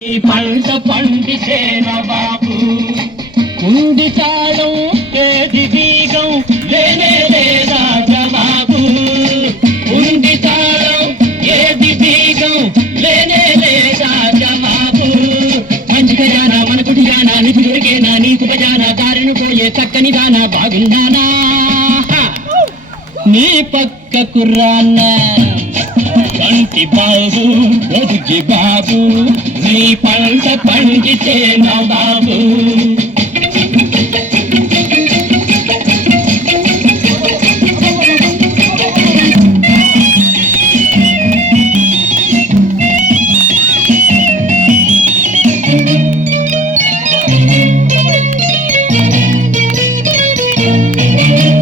ఈ పంట పండితేన బాబు కుండి తాళం ఏది బీగం లేనే లేదా జవాబు. కుండి తాళం ఏది బీగం లేనే లేదా జవాబు. మంచి ఖజానా మన కుటియానా నిధి దొరికేనా నీకు ఖజానా దారిని పోయే చక్కని దానా బాగుందానా నీ పక్క కుర్రాన్నా పంటి బాబు ఒదుగి బాబు నీ పంట పండితేనా బాబు.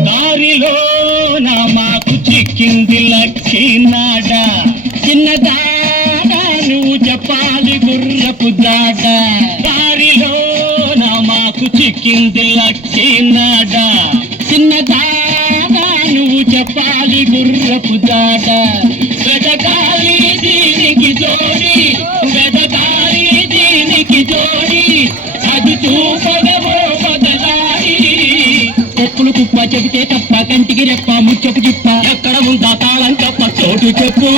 దారిలో నా మాకు చిక్కింది లక్ష్మీనాడ చిన్నదాడా నువ్వు చెప్పాలి గుర్రపు దాట. దారిలో నా మాకు చిక్కింది లక్ష్మీనాడ చిన్నదాడా నువ్వు చెప్పాలి గుర్రపు దాట. వెదకాలి దీనికి జోడి వెదకాలి దీనికి జోడి అది చూపగవో బదలాడి. చెప్పులు కుప్ప చెబితే తప్ప కంటికి రెప్ప ముచ్చపు చిప్ప ఎక్కడ ఉందా తాళం తప్ప చోటు చెప్పు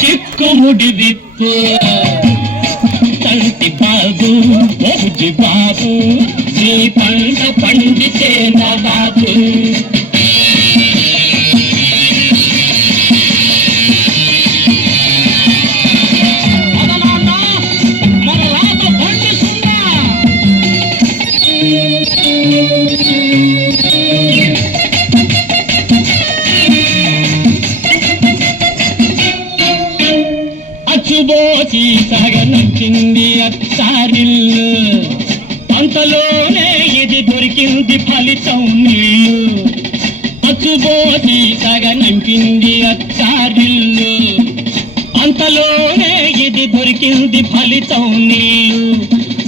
చిక్కుముడి విప్పు. తంటి బాబు బుజ్జి బాబు నీ పంట పండితేనా బాబు. మన రాత పండిస్తున్నా అచ్చుబోసి సగనొచ్చింది అత్తారిల్లు అంతలోనే ఇది దొరికింది ఫలితం నీళ్ళు. అచ్చుబోసి సగనంపింది అత్తారిల్లు అంతలోనే ఇది దొరికింది ఫలితం నీళ్ళు.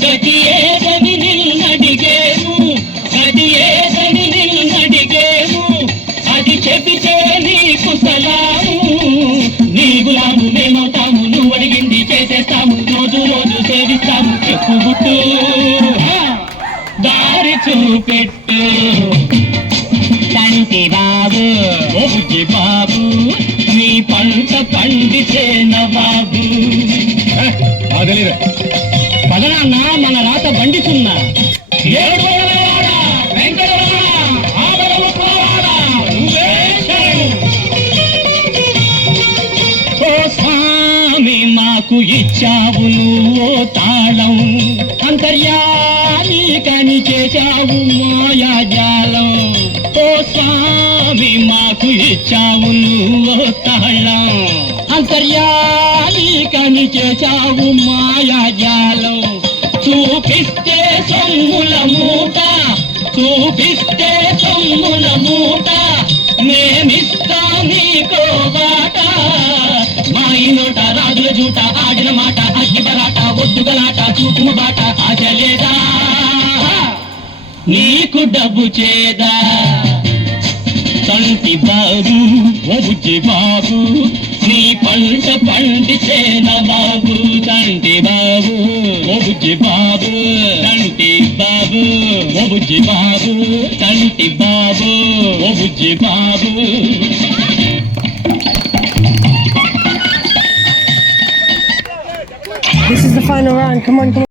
గది ఏదని నిన్నడిగేము గది ఏదని నిన్నడిగేము అది చెబితే నీకు సలాము. నీ గులాము మేమవుతాము నువ్వు అడిగింది చేసేస్తాము రోజు రోజు సేవిస్తాము చెప్పుబుట్టు దారి చూపెట్టు. తంటి బాబు బుజ్జి బాబు నీ పంట పండితేనా బాబు. పదనాన్న మన రాత పండిస్తున్నా మాకు ఇచ్చావు నువ్వో తాళం అంతర్యామి కని చేశావు మాయాజాలం. ఓ స్వామి మాకు ఇచ్చావు నువ్వో తాళం అంతర్యామి కని చేశావు మాయాజాలం. చూపిస్తే సొమ్ముల మూట చూపిస్తే సొమ్ముల మూట మేమిస్తా నీకో బాట. మాయి నోట రాజుల జూట ఆడిన మాట అగ్గి బరాట ఒడ్డుగలాట చూపుము బాట ఆశ లేదా నీకు డబ్బు చేదా. తంటి బాబు బుజ్జి బాబు నీ పంట పండితేనా బాబు. తంటి బాబు బుజ్జి బాబు తంటి బాబు బుజ్జి బాబు తంటి బాబు బుజ్జి బాబు. This is the final round. Come on, come on.